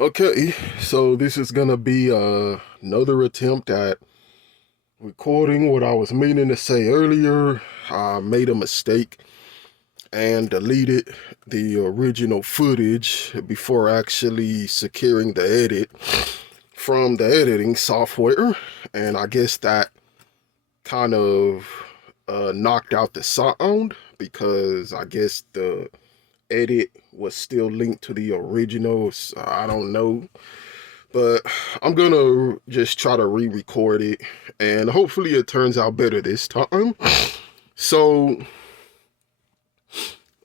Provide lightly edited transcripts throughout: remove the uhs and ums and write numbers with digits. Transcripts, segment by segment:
Okay, so this is gonna be another attempt at recording what I was meaning to say earlier. I made a mistake and deleted the original footage before actually securing the edit from the editing software, and I guess that kind of knocked out the sound because I guess the edit was still linked to the original. So I don't know. But I'm gonna just try to re-record it, and hopefully it turns out better this time. So,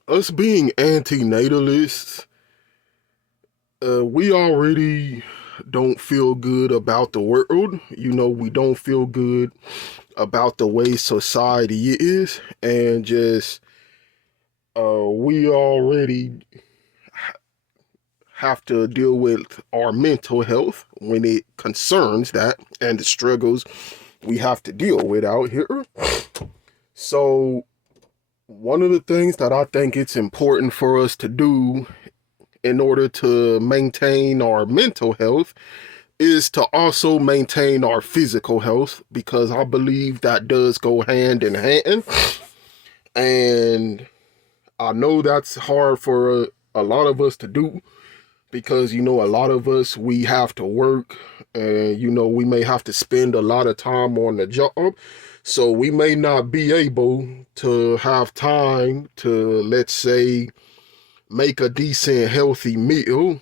us being anti-natalists, we already don't feel good about the world. We don't feel good about the way society is, and just we already have to deal with our mental health when it concerns that and the struggles we have to deal with out here. So, one of the things that I think it's important for us to do in order to maintain our mental health is to also maintain our physical health, because I believe that does go hand in hand. And I know that's hard for a lot of us to do because, a lot of us, we have to work, and, we may have to spend a lot of time on the job. So we may not be able to have time to, let's say, make a decent, healthy meal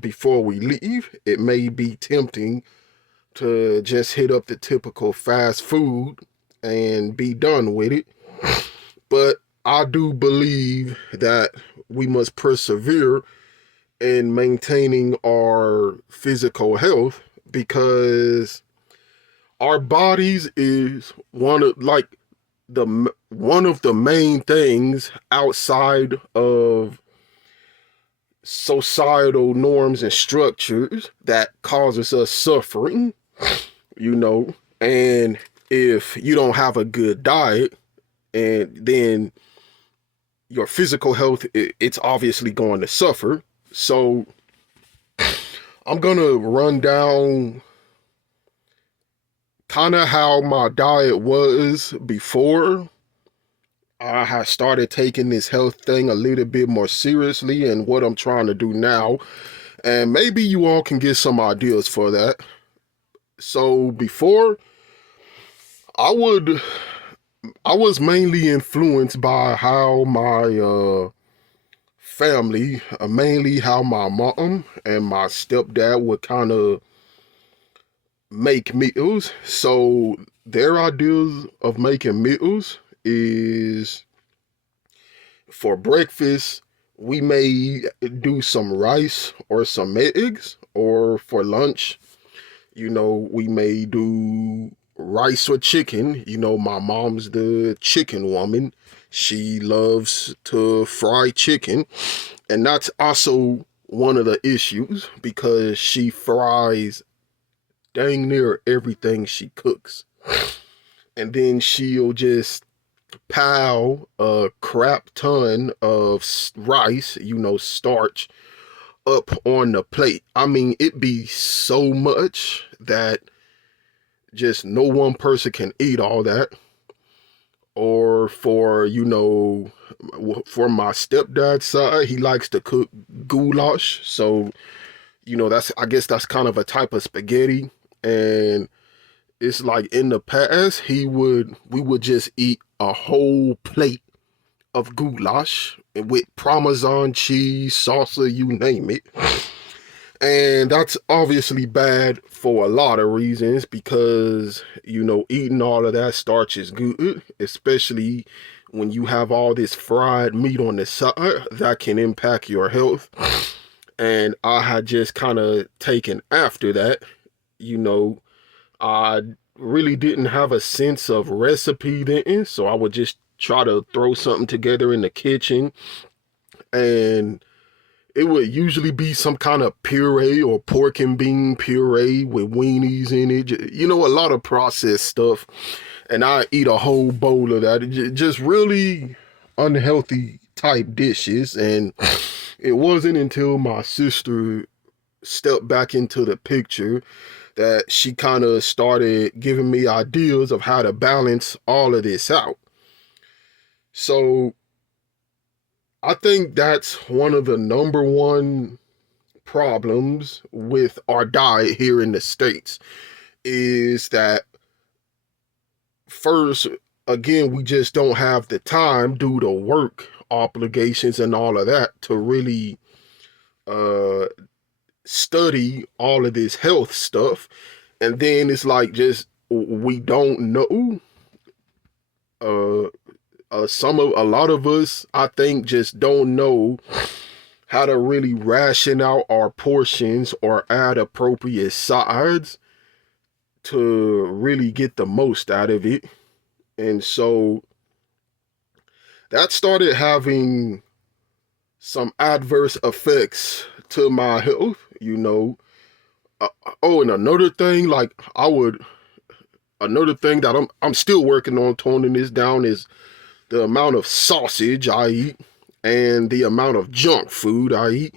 before we leave. It may be tempting to just hit up the typical fast food and be done with it. But I do believe that we must persevere in maintaining our physical health, because our bodies is one of the main things outside of societal norms and structures that causes us suffering, you know. And if you don't have a good diet, and then your physical health, it's obviously going to suffer. So I'm gonna run down kind of how my diet was before I had started taking this health thing a little bit more seriously, and what I'm trying to do now. And maybe you all can get some ideas for that. So before, I would I was mainly influenced by how my family, mainly how my mom and my stepdad would kind of make meals. So their ideas of making meals is, for breakfast, we may do some rice or some eggs, or for lunch, we may do rice or chicken. My mom's the chicken woman. She loves to fry chicken. And that's also one of the issues, because she fries dang near everything she cooks. And then she'll just pile a crap ton of rice, starch, up on the plate. I mean, it be so much that just no one person can eat all that. Or for my stepdad's side, he likes to cook goulash. So, I guess that's kind of a type of spaghetti. And it's like in the past, we would just eat a whole plate of goulash with Parmesan cheese, salsa, you name it. And that's obviously bad for a lot of reasons, because, eating all of that starch is good, especially when you have all this fried meat on the side that can impact your health. And I had just kind of taken after that. I really didn't have a sense of recipe then, so I would just try to throw something together in the kitchen, and it would usually be some kind of puree or pork and bean puree with weenies in it. A lot of processed stuff. And I eat a whole bowl of that. Just really unhealthy type dishes. And it wasn't until my sister stepped back into the picture, that she kind of started giving me ideas of how to balance all of this out. So I think that's one of the number one problems with our diet here in the States, is that first, again, we just don't have the time due to work obligations and all of that to really uh study all of this health stuff. And then it's like, just we don't know. uh a lot of us, I think, just don't know how to really ration out our portions or add appropriate sides to really get the most out of it. And so that started having some adverse effects to my health, you know. Oh, and another thing, another thing that I'm still working on toning this down is the amount of sausage I eat and the amount of junk food I eat.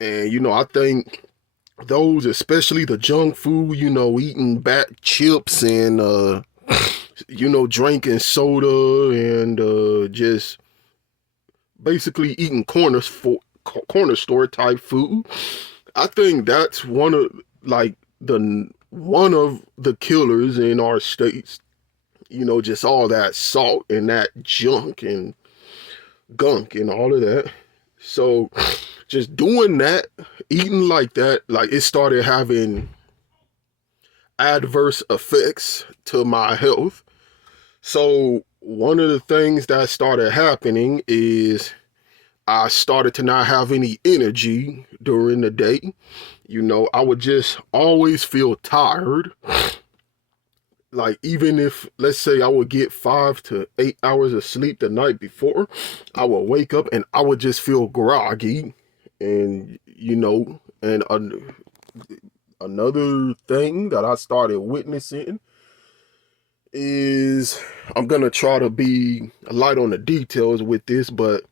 And, I think those, especially the junk food, eating bat chips and, drinking soda and just basically eating corner store type food. I think that's one of the killers in our states. Just all that salt and that junk and gunk and all of that. So just doing that, eating like that, like, it started having adverse effects to my health. So one of the things that started happening is I started to not have any energy during the day. I would just always feel tired. Like, even if, let's say, I would get 5 to 8 hours of sleep the night before, I would wake up and I would just feel groggy. And, another thing that I started witnessing is, I'm going to try to be light on the details with this, but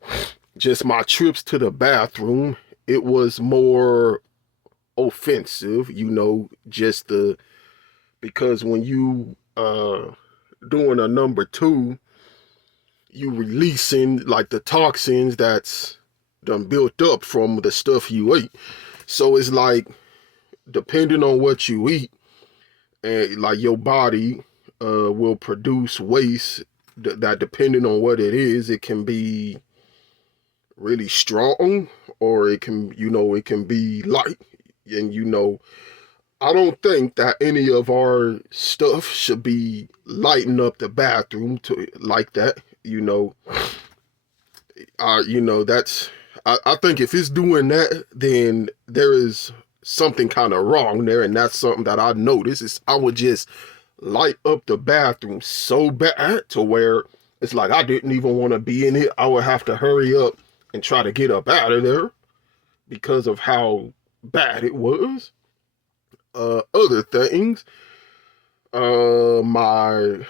just my trips to the bathroom, it was more offensive, just because when you doing a number two, you releasing like the toxins that's done built up from the stuff you ate. So it's like, depending on what you eat, and like, your body will produce waste that, depending on what it is, it can be really strong, or it can be light. And I don't think that any of our stuff should be lighting up the bathroom to like that. That's, I think if it's doing that, then there is something kind of wrong there. And that's something that I noticed, is I would just light up the bathroom so bad to where it's like I didn't even want to be in it. I would have to hurry up and try to get up out of there because of how bad it was. Other things, my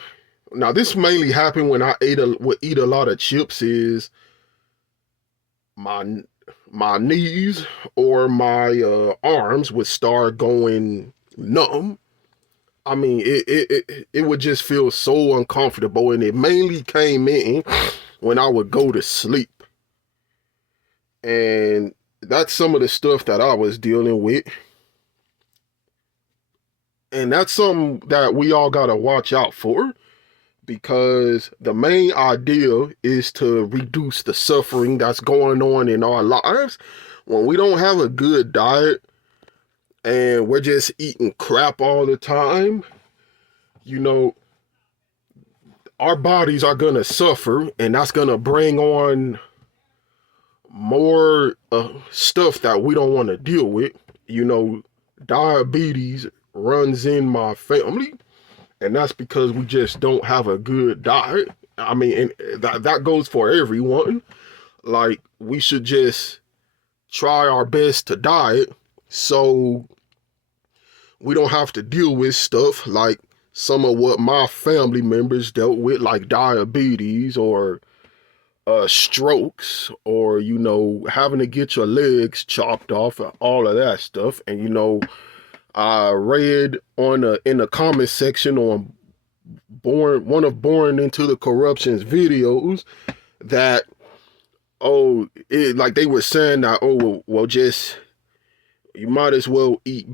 now this mainly happened when I would eat a lot of chips, is my knees or my arms would start going numb. I mean, it would just feel so uncomfortable, and it mainly came in when I would go to sleep. And that's some of the stuff that I was dealing with. And that's something that we all got to watch out for, because the main idea is to reduce the suffering that's going on in our lives. When we don't have a good diet and we're just eating crap all the time, our bodies are going to suffer, and that's going to bring on more stuff that we don't want to deal with. Diabetes runs in my family, and that's because we just don't have a good diet. I mean, and that goes for everyone. Like, we should just try our best to diet so we don't have to deal with stuff like some of what my family members dealt with, like diabetes or strokes, or having to get your legs chopped off and all of that stuff. And I read in the comment section on Born Into the Corruption's videos that, like they were saying that, well, just you might as well eat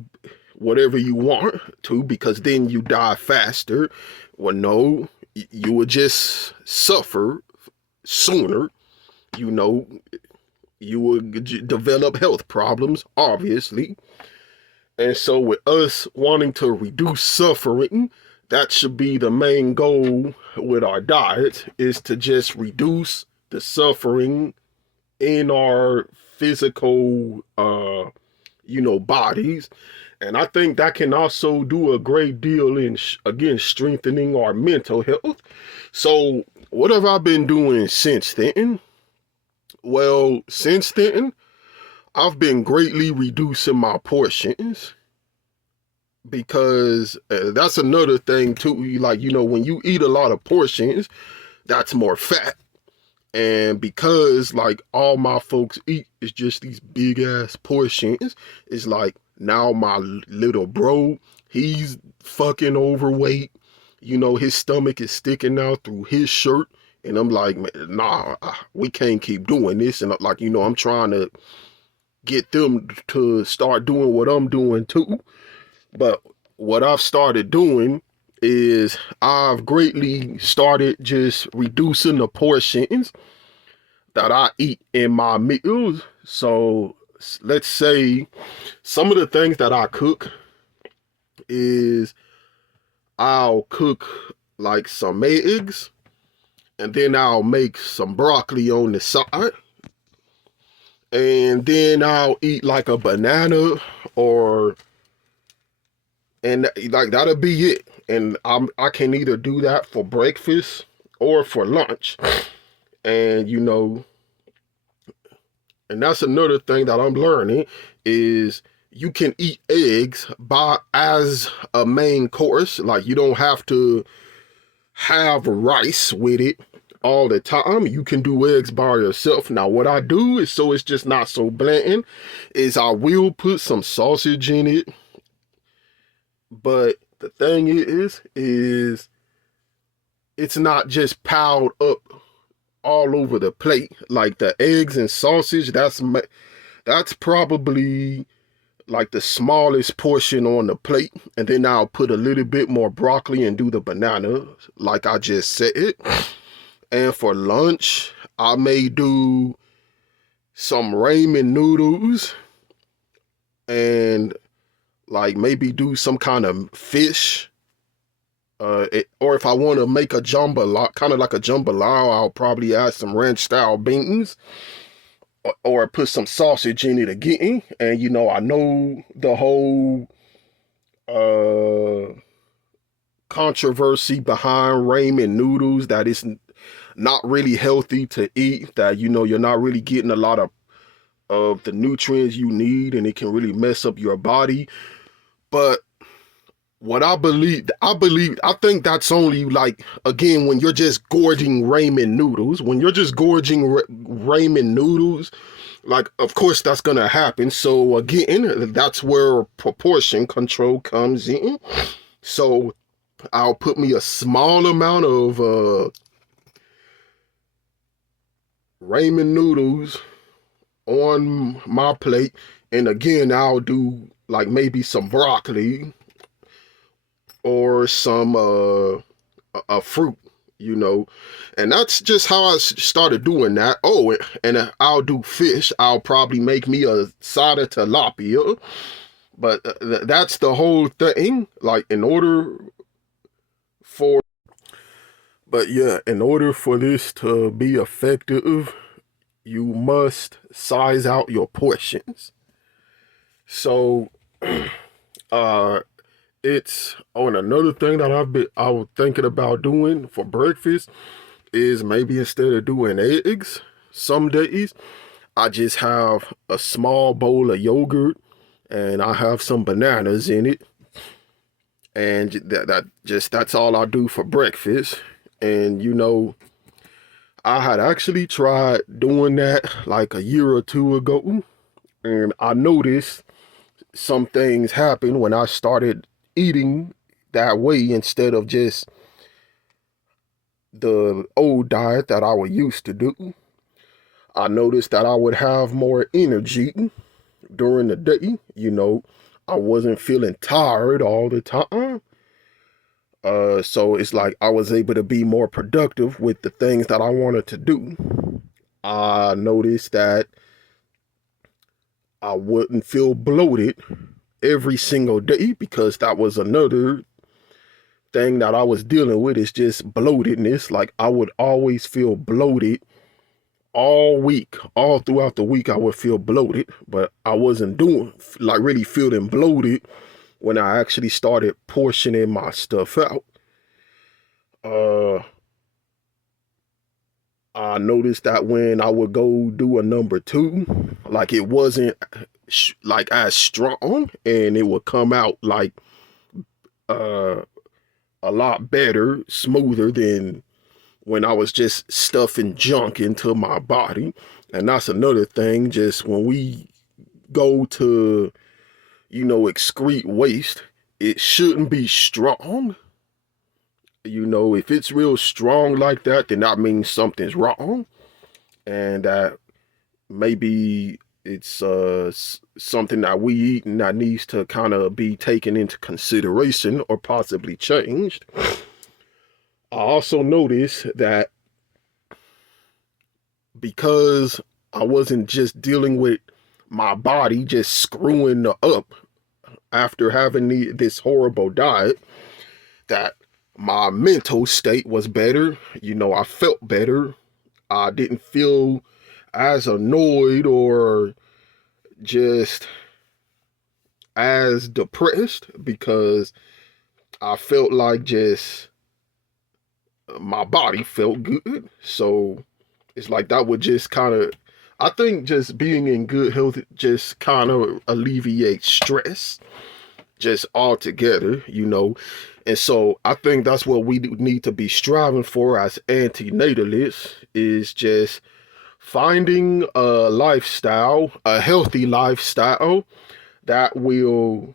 whatever you want to, because then you die faster. Well, no, you would just suffer sooner. You know, you would develop health problems, obviously. And so with us wanting to reduce suffering, that should be the main goal with our diet, is to just reduce the suffering in our physical, bodies. And I think that can also do a great deal in, again, strengthening our mental health. So what have I been doing since then? Well, since then, I've been greatly reducing my portions, because that's another thing too. Like, when you eat a lot of portions, that's more fat. And because like all my folks eat is just these big ass portions, it's like now my little bro, he's fucking overweight. His stomach is sticking out through his shirt. And I'm like, nah, we can't keep doing this. And like, I'm trying to get them to start doing what I'm doing too. But what I've started doing is I've greatly started just reducing the portions that I eat in my meals. So let's say some of the things that I cook is I'll cook like some eggs, and then I'll make some broccoli on the side. And then I'll eat like a banana, and like that'll be it. And I can either do that for breakfast or for lunch. And and that's another thing that I'm learning, is you can eat eggs as a main course. Like, you don't have to have rice with it all the time. You can do eggs by yourself. Now, what I do is, so it's just not so bland, is I will put some sausage in it. But the thing is it's not just piled up all over the plate. Like the eggs and sausage, that's probably like the smallest portion on the plate. And then I'll put a little bit more broccoli and do the banana, like I just said. And for lunch, I may do some ramen noodles, and like maybe do some kind of fish. Or if I want to make a jambalaya, kind of like a jambalaya, I'll probably add some ranch style beans, or put some sausage in it again. And I know the whole controversy behind ramen noodles, that it's not really healthy to eat, that you're not really getting a lot of the nutrients you need, and it can really mess up your body. But what I think that's only like, again, when you're just gorging ramen noodles. When you're just gorging ramen noodles, like, of course that's gonna happen. So again, that's where proportion control comes in. So I'll put me a small amount of ramen noodles on my plate, and again, I'll do like maybe some broccoli or some a fruit, and that's just how I started doing that. Oh, and I'll do fish. I'll probably make me a side of tilapia, but that's the whole thing. Like, in order for this to be effective, you must size out your portions. So, it's on another thing that I was thinking about doing for breakfast, is maybe instead of doing eggs, some days I just have a small bowl of yogurt, and I have some bananas in it, and that's all I do for breakfast. And I had actually tried doing that like a year or two ago, and I noticed some things happen when I started eating that way instead of just the old diet that I was used to do. I noticed that I would have more energy during the day. I wasn't feeling tired all the time. So it's like I was able to be more productive with the things that I wanted to do. I noticed that I wouldn't feel bloated every single day, because that was another thing that I was dealing with, is just bloatedness. Like I would always feel bloated all week, all throughout the week. I would feel bloated, but I wasn't doing like really feeling bloated when I actually started portioning my stuff out. Uh, I noticed that when I would go do a number two, like it wasn't like as strong, and it would come out like uh a lot better, smoother than when I was just stuffing junk into my body. And that's another thing, just when we go to, excrete waste, it shouldn't be strong. If it's real strong like that, then that means something's wrong. And that maybe it's something that we eat and that needs to kind of be taken into consideration or possibly changed. I also noticed that because I wasn't just dealing with my body just screwing up after having this horrible diet, that my mental state was better. I felt better. I didn't feel as annoyed or just as depressed, because I felt like just my body felt good. So it's like that would just kind of, I think just being in good health just kind of alleviates stress just altogether. And so I think that's what we need to be striving for as antinatalists, is just finding a lifestyle, a healthy lifestyle that will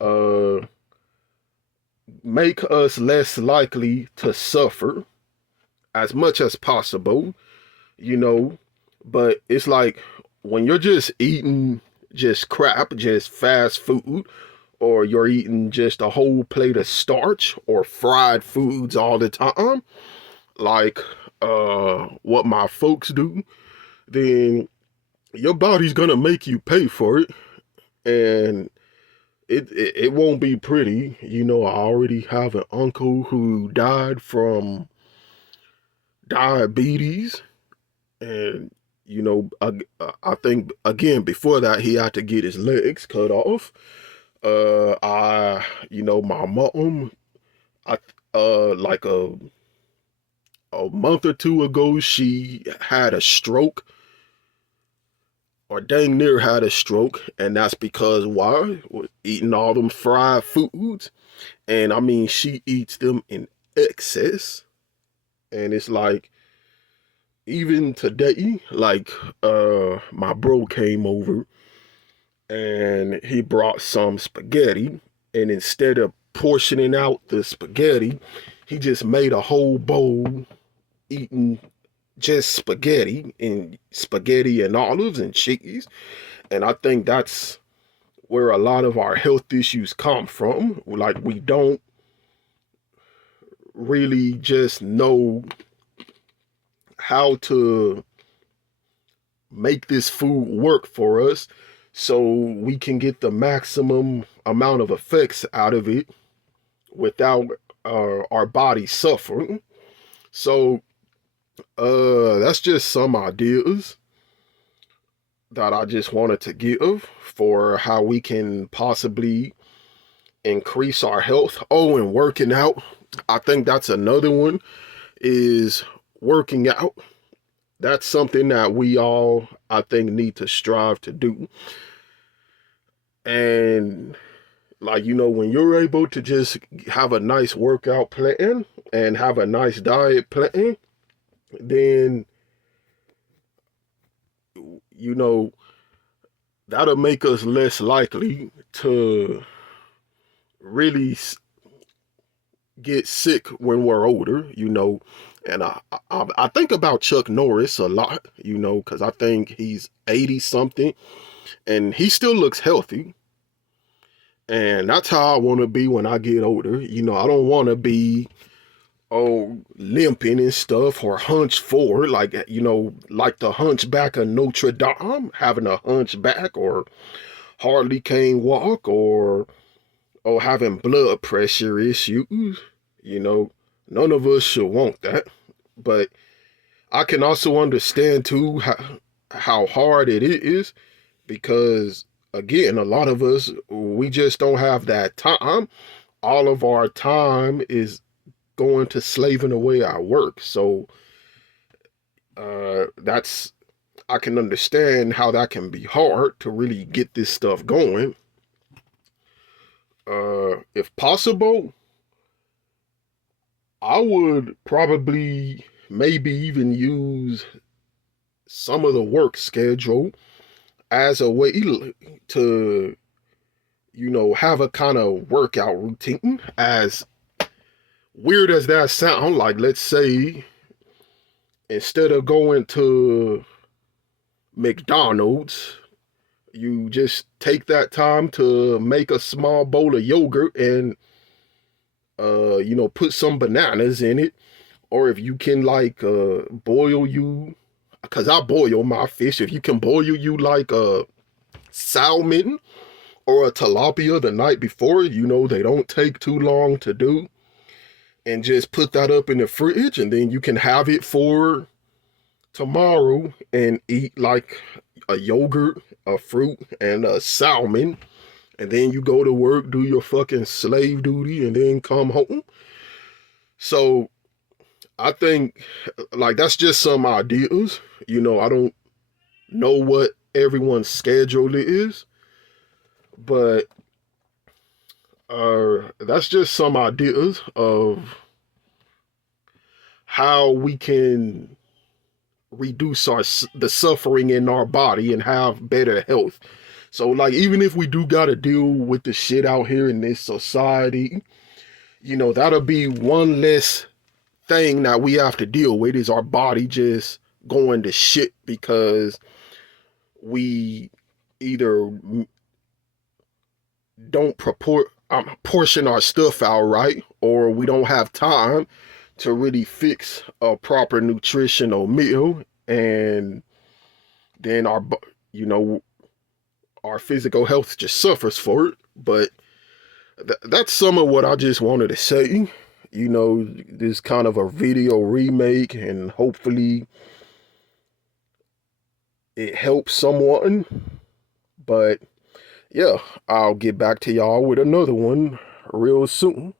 uh, make us less likely to suffer as much as possible, you know. But it's like when you're just eating just crap, just fast food, or you're eating just a whole plate of starch or fried foods all the time, like what my folks do, then your body's gonna make you pay for it, and it won't be pretty. I already have an uncle who died from diabetes, and I think again before that he had to get his legs cut off. My mom, I like a month or two ago, she had a stroke, or dang near had a stroke, and that's because why? Eating all them fried foods, and I mean she eats them in excess, and it's like even today, like my bro came over and he brought some spaghetti, and instead of portioning out the spaghetti, he just made a whole bowl eating just spaghetti and olives and cheese. And I think that's where a lot of our health issues come from. Like we don't really just know how to make this food work for us so we can get the maximum amount of effects out of it without our body suffering. So that's just some ideas that I just wanted to give for how we can possibly increase our health. Oh, and working out. I think that's another one, is working out. That's something that we all, I think, need to strive to do. And when you're able to just have a nice workout plan and have a nice diet plan, then, you know, that'll make us less likely to really get sick when we're older, And I think about Chuck Norris a lot, because I think he's 80 something and he still looks healthy. And that's how I want to be when I get older. I don't want to be, limping and stuff or hunched forward, like the hunchback of Notre Dame, having a hunchback, or hardly can walk, or having blood pressure issues. None of us should want that. But I can also understand too how hard it is, because again, a lot of us, we just don't have that time. All of our time is going to slaving away our work. So that's, I can understand how that can be hard to really get this stuff going. If possible, I would probably maybe even use some of the work schedule as a way to, have a kind of workout routine. As weird as that sound, like, let's say instead of going to McDonald's, you just take that time to make a small bowl of yogurt and put some bananas in it. Or if you can, like, boil you, because I boil my fish, if you can boil you like a salmon or a tilapia the night before, they don't take too long to do, and just put that up in the fridge, and then you can have it for tomorrow and eat like a yogurt, a fruit, and a salmon, and then you go to work, do your fucking slave duty, and then come home. So I think, like, that's just some ideas. I don't know what everyone's schedule is, but that's just some ideas of how we can reduce the suffering in our body and have better health. So, like, even if we do gotta deal with the shit out here in this society, that'll be one less thing that we have to deal with, is our body just going to shit because we either don't portion our stuff out right, or we don't have time to really fix a proper nutritional meal, and then you know our physical health just suffers for it. But that's some of what I just wanted to say. This kind of a video remake, and hopefully it helps someone. But yeah, I'll get back to y'all with another one real soon.